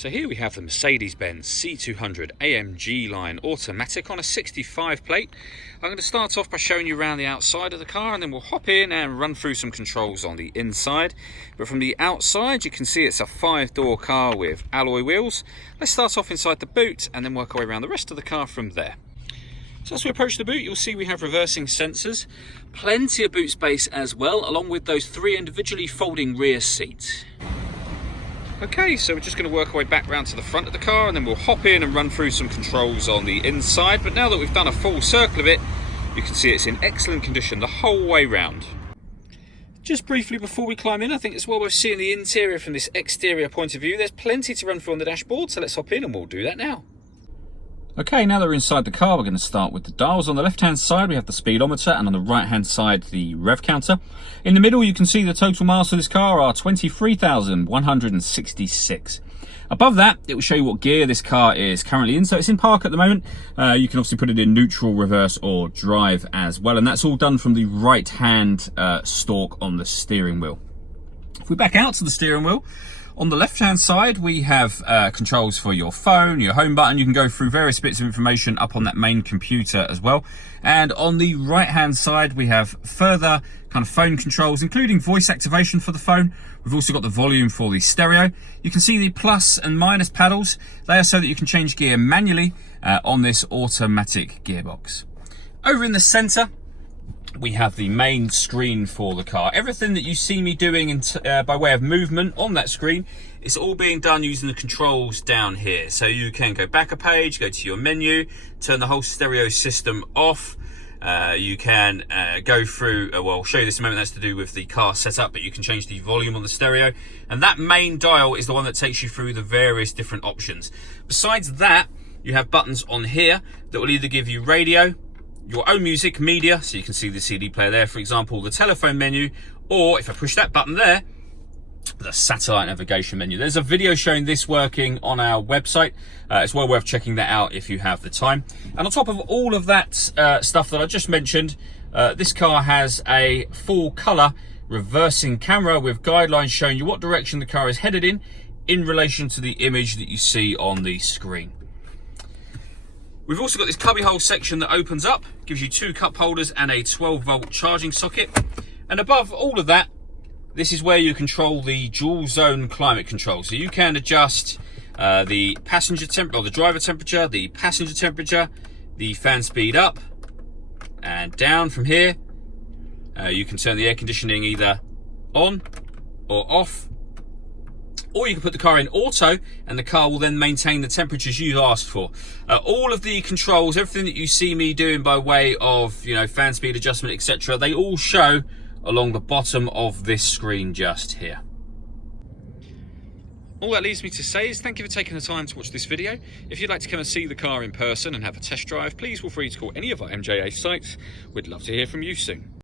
So here we have the Mercedes-Benz C200 AMG line automatic on a 65 plate. I'm going to start off by showing you around the outside of the car, and then we'll hop in and run through some controls on the inside. But from the outside you can see it's a 5-door car with alloy wheels. Let's start off inside the boot and then work our way around the rest of the car from there. So as we approach the boot, you'll see we have reversing sensors, plenty of boot space as well, along with those 3 individually folding rear seats. Okay, so we're just going to work our way back round to the front of the car, and then we'll hop in and run through some controls on the inside. But now that we've done a full circle of it, you can see it's in excellent condition the whole way round. Just briefly before we climb in, I think it's well worth seeing the interior from this exterior point of view. There's plenty to run through on the dashboard, so let's hop in and we'll do that now. Okay, now that we're inside the car, we're going to start with the dials. On the left-hand side, we have the speedometer, and on the right-hand side, the rev counter. In the middle, you can see the total miles for this car are 23,166. Above that, it will show you what gear this car is currently in. So it's in park at the moment. You can obviously put it in neutral, reverse, or drive as well. And that's all done from the right-hand stalk on the steering wheel. If we back out to the steering wheel, on the left-hand side, we have controls for your phone, your home button. You can go through various bits of information up on that main computer as well. And on the right-hand side, we have further kind of phone controls, including voice activation for the phone. We've also got the volume for the stereo. You can see the plus and minus paddles. They are so that you can change gear manually on this automatic gearbox. Over in the center, we have the main screen for the car. Everything that you see me doing by way of movement on that screen, it's all being done using the controls down here. So you can go back a page, go to your menu, turn the whole stereo system off. You can go through, well, I'll show you this in a moment, that's to do with the car setup, but you can change the volume on the stereo. And that main dial is the one that takes you through the various different options. Besides that, you have buttons on here that will either give you radio, your own music, media, so you can see the CD player there, for example, the telephone menu, or if I push that button there, the satellite navigation menu. There's a video showing this working on our website. It's well worth checking that out if you have the time. And on top of all of that stuff that I just mentioned, this car has a full color reversing camera with guidelines showing you what direction the car is headed in relation to the image that you see on the screen. We've also got this cubbyhole section that opens up, gives you 2 cup holders and a 12-volt charging socket. And above all of that, this is where you control the dual zone climate control. So you can adjust the passenger temperature, or the driver temperature, the passenger temperature, the fan speed up and down from here. You can turn the air conditioning either on or off. Or you can put the car in auto and the car will then maintain the temperatures you asked for. All of the controls, everything that you see me doing by way of, you know, fan speed adjustment, etc., they all show along the bottom of this screen just here. All that leaves me to say is thank you for taking the time to watch this video. If you'd like to come and see the car in person and have a test drive, please feel free to call any of our MJA sites. We'd love to hear from you soon.